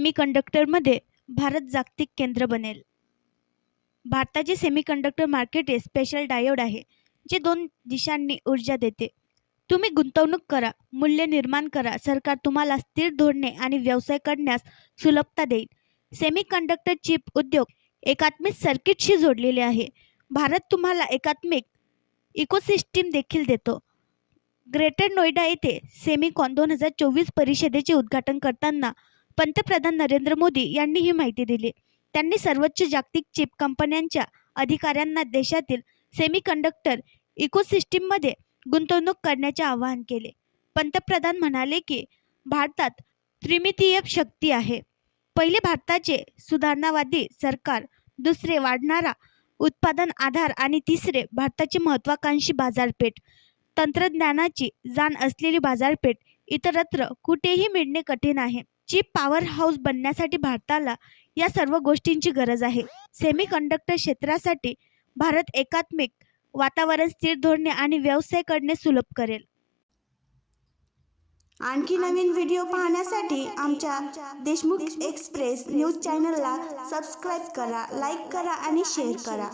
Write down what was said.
सेमीकंडक्टरमध्ये भारत जागतिक केंद्र बनेल. भारताचे सेमीकंडक्टर मार्केट हे स्पेशल डायोड आहे, जे 2 दिशांनी ऊर्जा देते. तुम्ही गुंतवणूक करा, मूल्य निर्माण करा, सरकार तुम्हाला स्थिर धोरणे आणि व्यवसाय करण्यास सुलभता देईल. सेमीकंडक्टर चिप उद्योग एकात्मिक सर्किटशी जोडलेले आहे. भारत तुम्हाला एकात्मिक इकोसिस्टीम देखील देतो. ग्रेटर नोएडा येथे सेमीकॉन 2024 परिषदेचे उद्घाटन करताना पंतप्रधान नरेंद्र मोदी यांनी ही माहिती दिली. त्यांनी सर्वोच्च जागतिक चिप कंपन्यांच्या अधिकाऱ्यांना देशातील सेमीकंडक्टर इकोसिस्टीममध्ये गुंतवणूक करण्याचे आवाहन केले. पंतप्रधान म्हणाले की भारतात त्रिमितीय शक्ती आहे. पहिले भारताचे सुधारणावादी सरकार, दुसरे वाढणारा उत्पादन आधार आणि तिसरे भारताची महत्त्वाकांक्षी बाजारपेठ. तंत्रज्ञानाची जाण असलेली बाजारपेठ इतरत्र कुठेही मिळणे कठीण आहे. चिप पॉवर हाऊस बनण्यासाठी भारताला या सर्व गोष्टींची गरज आहे. सेमीकंडक्टर क्षेत्रासाठी भारत एकात्मिक वातावरण, स्थिर धोरणे आणि व्यवसाय करणे सुलभ करेल. आणखी नवीन व्हिडिओ पाहण्यासाठी आमच्या देशमुख एक्सप्रेस न्यूज चॅनलला सबस्क्राईब करा, लाईक करा आणि शेअर करा.